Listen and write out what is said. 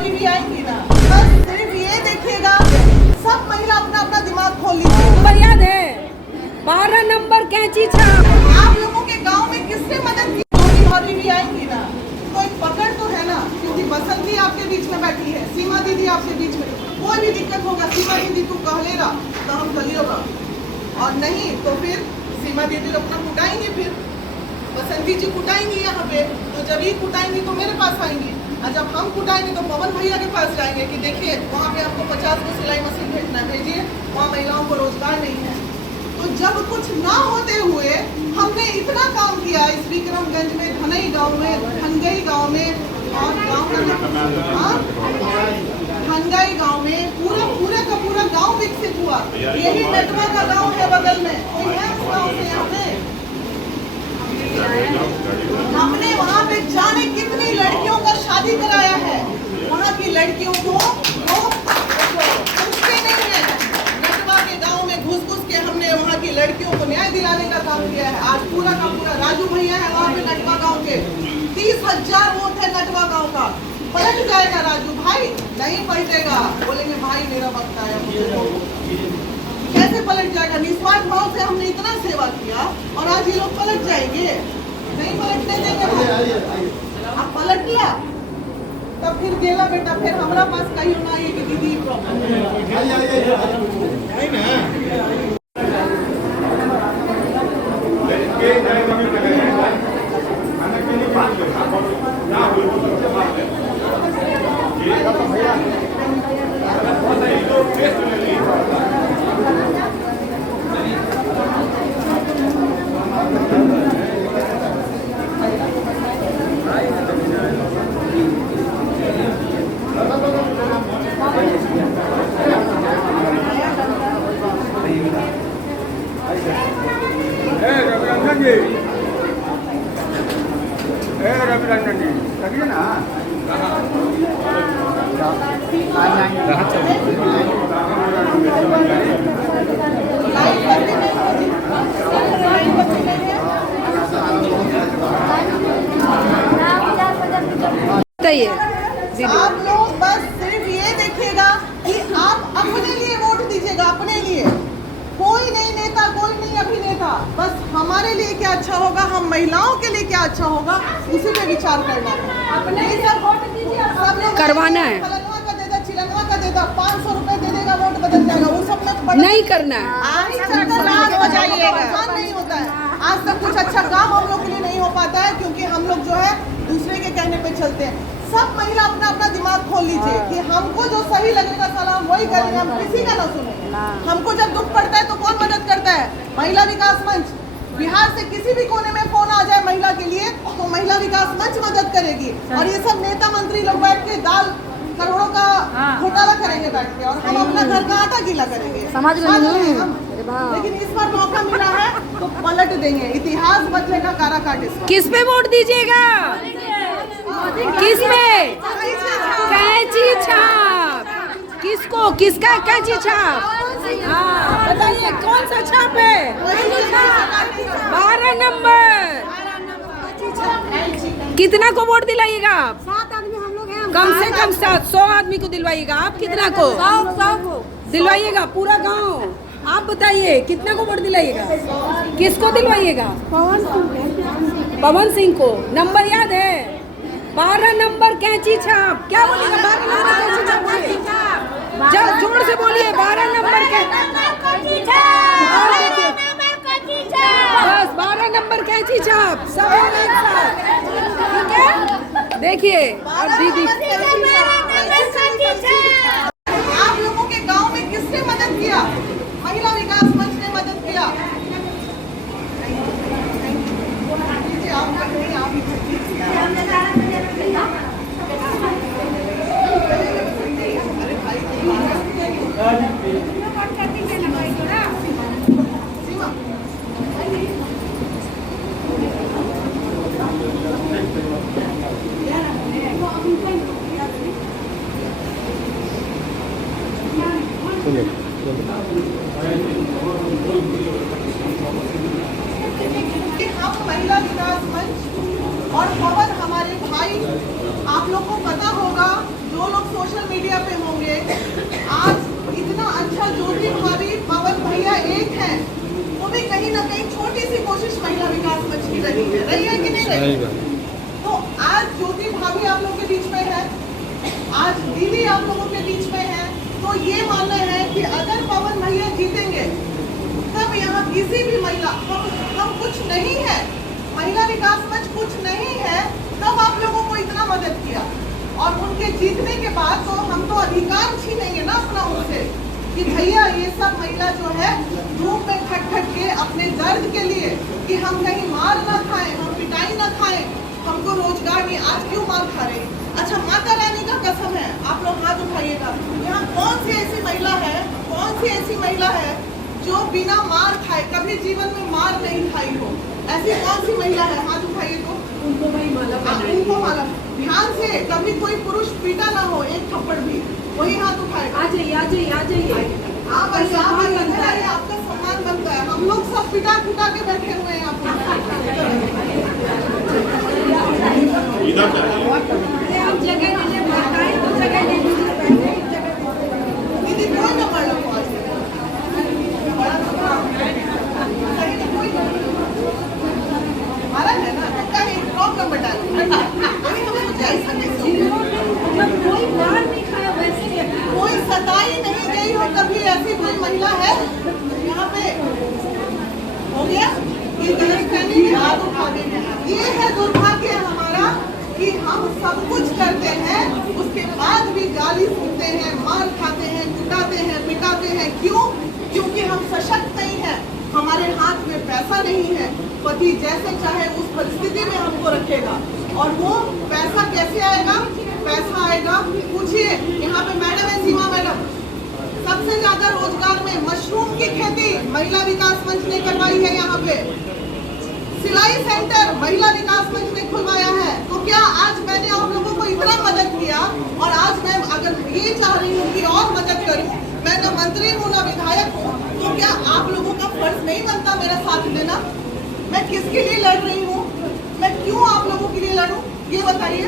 भाभी भी आएंगी ना, बस सिर्फ ये देखिएगा, सब महिला अपना अपना दिमाग खोल लीजिए। नंबर याद है 12 नंबर कैंची छाप। आप लोगों के गांव में किसने मदद की? मोदी भाभी भी आएंगी ना, कोई पकड़ तो है ना, क्योंकि बसंती आपके बीच में बैठी है, सीमा दीदी आपके बीच में, कोई भी दिक्कत होगा सीमा दीदी तू कह लेगा तो हम कलिएगा, और नहीं तो फिर सीमा दीदी अपना कुटाएंगे, फिर बसंती जी कुटाएंगी यहाँ पे, तो जब ये कुटाएंगी तो मेरे पास आएंगी, और जब हम कुटाएंगे तो पवन भैया के पास जाएंगे कि देखिए वहाँ पे आपको 50 को सिलाई मशीन भेजना, भेजिए, वहाँ महिलाओं को रोजगार नहीं है। तो जब कुछ ना होते हुए हमने इतना काम किया इस विक्रमगंज में, धनई गांव में, धनगई गांव में, और गांव धनगई गांव में पूरा का पूरा गांव विकसित हुआ। यही नटवा का गांव है बगल में, कोई है उस गांव से यहाँ पे? हमने वहाँ पे जाने कितनी लड़कियों का शादी कराया है, वहाँ की लड़कियों को पूछते नहीं है। नटवा के गांव में घुस घुस के हमने वहाँ की लड़कियों को न्याय दिलाने का काम किया है। आज पूरा का पूरा राजू भैया है वहाँ पे नटवा गांव के, 30,000 वोट है नटवा गांव का। पलट जाएगा राजू भाई? नहीं पलटेगा, बोलेंगे भाई मेरा वक्त आया मुझे। कैसे पलट जाएगा? निस्वार्थ भाव से हमने इतना सेवा किया और आज ये लोग पलट जाएंगे? नहीं पलटने देंगे। आप पलट ला तब फिर देला बेटा, फिर हमारा पास कहीं ना आइए कि दीदी प्रॉब्लम आप लोग बस सिर्फ ये देखिएगा कि आप अपने लिए वोट दीजिएगा, अपने लिए, कोई नहीं नेता, कोई नहीं अभिनेता, बस हमारे लिए क्या अच्छा होगा, हम महिलाओं के लिए क्या अच्छा होगा, उसी पे विचार करना है। अपने सब वोट दीजिए, सब लोग करवाना है। फलनवा का देगा, चिलनवा का देगा, 500 रुपए दे देगा, वोट बदल जाएगा, वो सब में नहीं करना है। आज हो जाइएगा, नहीं होता है। आज तक कुछ अच्छा काम हम लोग के लिए नहीं हो पाता है, क्योंकि हम लोग जो है दूसरे के कहने पे चलते हैं। सब महिला अपना अपना दिमाग खोल लीजिए कि हमको जो सही लगेगा सलाम वही करेंगे, हम किसी का ना सुनेंगे। हमको जब दुख पड़ता है तो कौन मदद करता है? महिला विकास मंच। बिहार से किसी भी कोने में फोन आ जाए महिला के लिए तो महिला विकास मंच मदद करेगी, और ये सब नेता मंत्री लोग बैठ के दाल करोड़ों का घोटाला करेंगे बैठ के, और हम अपना घर का आटा गीला करेंगे समझ रहे हम। लेकिन इस बार मौका मिला है तो पलट देंगे, इतिहास बदलेगा, काराकाट। किस पे वोट दीजिएगा? किस में? कैंची छाप। किसको? किसका कैंची छाप? हाँ बताइए कौन सा छाप है? 12 नंबर। कितना को वोट दिलाइएगा आप? 7 आदमी हम लोग हैं। कम से कम 100 आदमी को दिलवाइएगा। आप कितना को? 100 को दिलवाइएगा? पूरा गांव। आप बताइए कितना को वोट दिलाइएगा? किसको दिलवाइएगा? पवन सिंह को। नंबर याद है 12 नंबर कैंची छाप। क्या बोलिएगा? 12 नंबर कैंची छाप बोलिए, जब जोर से बोलिए 12 नंबर कैंची छाप। बस 12 नंबर कैंची छाप, सब एक साथ, ठीक है? देखिए और दीदी आप लोगों के गांव में किसने मदद किया? महिला विकास मंच ने मदद किया। हम महिला विकास मंच और पवन हमारे भाई, आप लोग को पता होगा, जो लोग हैं वो भी कहीं ना कहीं छोटी सी कोशिश महिला विकास मंच की रही है कि नहीं रही? तो आज ज्योति भाभी आप लोगों के बीच में है, आज दीदी आप लोगों के बीच में है, तो ये मानना है कि अगर पवन भैया जीतेंगे तब यहाँ किसी भी महिला, हम कुछ नहीं है, महिला विकास मंच कुछ नहीं है, तब आप लोगों को इतना मदद किया और उनके जीतने के बाद तो हम तो अधिकार छीनेंगे ना अपना उनसे कि भैया ये सब महिला जो है धूप में खट के अपने दर्द के लिए कि हम कहीं मार ना खाएं, हम पिटाई ना खाएं, हमको रोजगार नहीं, आज क्यों मार खा रहे? अच्छा, माता रानी का कसम है, आप लोग हाथ उठाइएगा, यहाँ कौन सी ऐसी महिला है, कौन सी ऐसी महिला है जो बिना मार खाए, कभी जीवन में मार नहीं खाई हो? ऐसी कौन सी महिला है? हाथ उठाइए तो उनको भाई माला उनको माला। ध्यान से, कभी कोई पुरुष पीटा ना हो एक थप्पड़ भी, वही हाथ उठाएगा। आ जाइए आ जाइए आ जाइए। आप आपका सम्मान बनता है, हम लोग सब पिटा के बैठे हुए हैं यहाँ पर। आप जगह दीजिए, बताइए तो जगह दे दीजिए। दीदी कोई ना मर लो, सही नहीं, कोई हमारा है ना, कहीं रॉन्ग नंबर डालो, वही हमें मुझे ऐसा कैसे मतलब कोई मार नहीं खाया वैसे, कोई सताई नहीं गई हो कभी, ऐसी कोई महिला है यहाँ पे? हो गया ये गलतफहमी में हाथ उठा देंगे। ये है दुर्भाग्य हमारा कि हम सब कुछ करते हैं, उसके बाद भी गाली सुनते हैं, मार खाते हैं, कुटाते हैं, पिटाते हैं। क्यों? क्योंकि हम सशक्त नहीं है, हमारे हाथ में पैसा नहीं है, पति जैसे चाहे उस परिस्थिति में हमको रखेगा। और वो पैसा कैसे आएगा? पैसा आएगा, पूछिए यहाँ पे मैडम है, सीमा मैडम, सबसे ज्यादा रोजगार में मशरूम की खेती महिला विकास मंच ने करवाई है। यहाँ पे सिलाई सेंटर महिला विकास मंच ने खुलवाया है। तो क्या आज मैंने आप लोगों को इतना मदद किया और आज मैं अगर ये चाह रही हूँ कि और मदद करूँ, मैं न मंत्री हूँ न विधायक हूँ, तो क्या आप लोगों का फर्ज नहीं बनता मेरा साथ देना? मैं किसके लिए लड़ रही हूँ, मैं क्यों आप लोगों के लिए लड़ूं, ये बताइए।